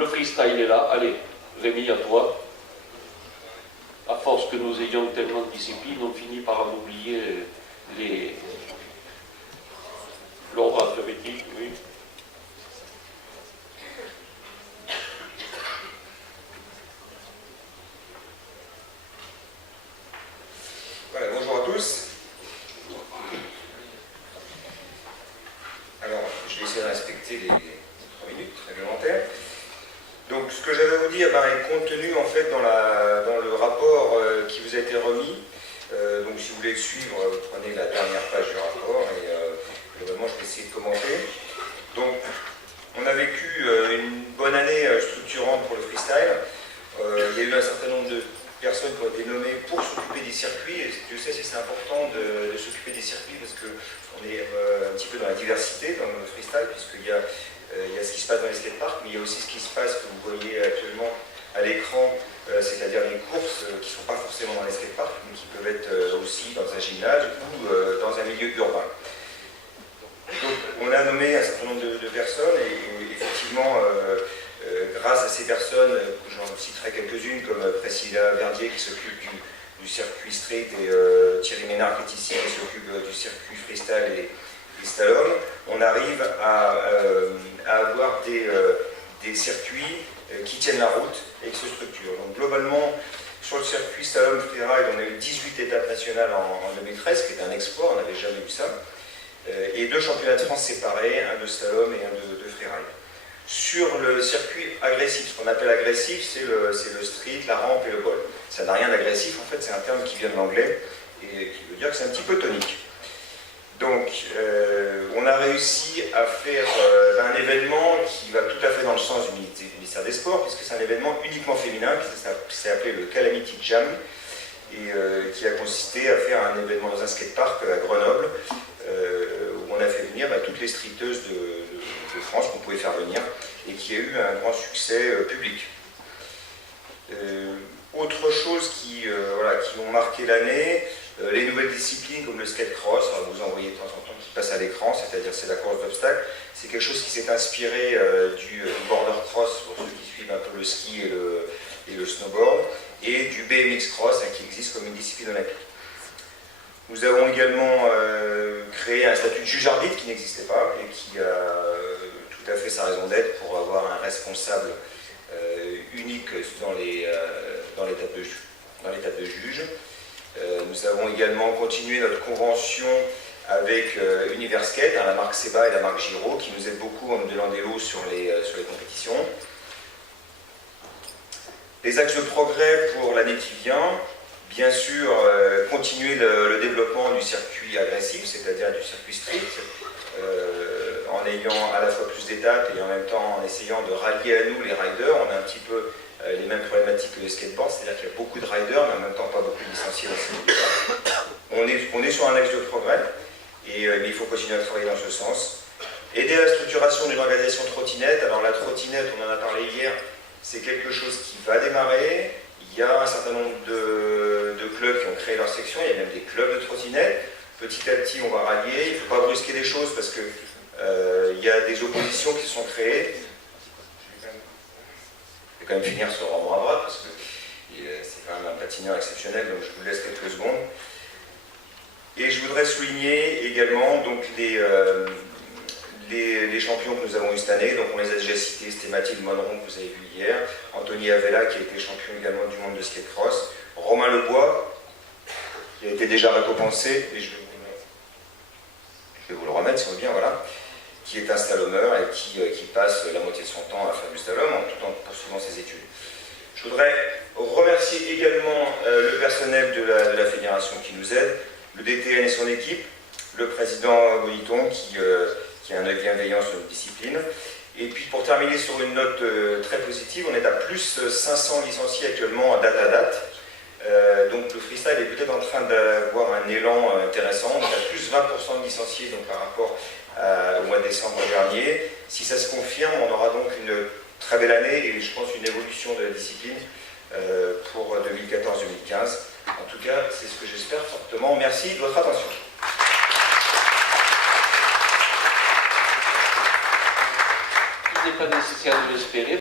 le freestyle est là. Allez, Rémi, à toi. À force que nous ayons tellement de disciplines, on finit par en oublier l'ordre alphabétique, oui. Voilà, bonjour à tous. Alors, je vais essayer de respecter les 3 minutes réglementaires. Donc, ce que j'avais à vous dire est contenu en fait dans le rapport qui vous a été remis. Donc, si vous voulez le suivre, vous prenez la dernière page du rapport et globalement, je vais essayer de commenter. Donc, on a vécu une bonne année structurante pour le freestyle. Il y a eu un certain nombre de personnes qui ont été nommées pour s'occuper des circuits, et Dieu sait si c'est important de s'occuper des circuits parce qu'on est un petit peu dans la diversité dans le freestyle, puisqu'il y a ce qui se passe dans les skateparks, mais il y a aussi ce qui se passe que vous voyez actuellement à l'écran, c'est-à-dire les courses qui ne sont pas forcément dans les skateparks, mais qui peuvent être aussi dans un gymnase ou dans un milieu urbain. Donc on a nommé un certain nombre de personnes et effectivement grâce à ces personnes, j'en citerai quelques-unes comme Priscilla Verdier qui s'occupe du circuit street et Thierry Ménard qui est ici qui s'occupe du circuit freestyle et slalom, on arrive à avoir des circuits qui tiennent la route et qui se structurent. Donc globalement, sur le circuit slalom freeride, on a eu 18 étapes nationales en 2013, ce qui est un exploit, on n'avait jamais vu ça, et 2 championnats de France séparés, un de slalom et un de freeride. Sur le circuit agressif, ce qu'on appelle agressif, c'est le street, la rampe et le bol. Ça n'a rien d'agressif, en fait, c'est un terme qui vient de l'anglais et qui veut dire que c'est un petit peu tonique. Donc, on a réussi à faire un événement qui va tout à fait dans le sens du ministère des Sports, puisque c'est un événement uniquement féminin, qui s'est appelé le Calamity Jam, et qui a consisté à faire un événement dans un skatepark à Grenoble, où on a fait venir toutes les streeteuses de France qu'on pouvait faire venir, et qui a eu un grand succès public. Autre chose qui ont marqué l'année, les nouvelles disciplines comme le skate cross, vous en voyez de temps en temps qui passe à l'écran, c'est-à-dire c'est la course d'obstacles. C'est quelque chose qui s'est inspiré du border cross pour ceux qui suivent un peu le ski et le snowboard, et du BMX cross qui existe comme une discipline olympique. Nous avons également créé un statut de juge arbitre qui n'existait pas et qui a tout à fait sa raison d'être pour avoir un responsable unique dans l'étape de juge. Nous avons également continué notre convention avec Universkate, la marque Seba et la marque Giro, qui nous aident beaucoup en nous donnant des lots sur les compétitions. Les axes de progrès pour l'année qui vient, bien sûr, continuer le développement du circuit agressif, c'est-à-dire du circuit street, en ayant à la fois plus d'étapes et en même temps en essayant de rallier à nous les riders. On a un petit peu les mêmes problématiques que le skateboard, c'est-à-dire qu'il y a beaucoup de riders, mais en même temps pas beaucoup de licenciés aussi. On est sur un axe de progrès, mais il faut continuer à travailler dans ce sens. Aider à la structuration d'une organisation trottinette. Alors la trottinette, on en a parlé hier, c'est quelque chose qui va démarrer. Il y a un certain nombre de clubs qui ont créé leur section, il y a même des clubs de trottinettes. Petit à petit, on va rallier. Il ne faut pas brusquer les choses parce que il y a des oppositions qui se sont créées. Je vais quand même finir sur Romain Abrat parce que c'est quand même un patineur exceptionnel, donc je vous laisse quelques secondes. Et je voudrais souligner également donc, les champions que nous avons eu cette année. Donc on les a déjà cités, c'était Mathilde Monneron que vous avez vu hier, Anthony Avella qui a été champion également du monde de skate cross, Romain Lebois qui a été déjà récompensé, et je vais vous le remettre si on veut bien, voilà, qui est un slalomeur et qui passe la moitié de son temps à faire du slalom tout en poursuivant ses études. Je voudrais remercier également le personnel de la fédération qui nous aide, le DTN et son équipe, le président Boniton qui a un œil bienveillant sur notre discipline. Et puis pour terminer sur une note très positive, on est à plus 500 licenciés actuellement à date. Donc le freestyle est peut-être en train d'avoir un élan intéressant. On est à plus 20% de licenciés donc, par rapport au mois de décembre dernier. Si ça se confirme, on aura donc une très belle année et je pense une évolution de la discipline pour 2014-2015. En tout cas, c'est ce que j'espère fortement. Merci de votre attention. Il n'est pas nécessaire de l'espérer.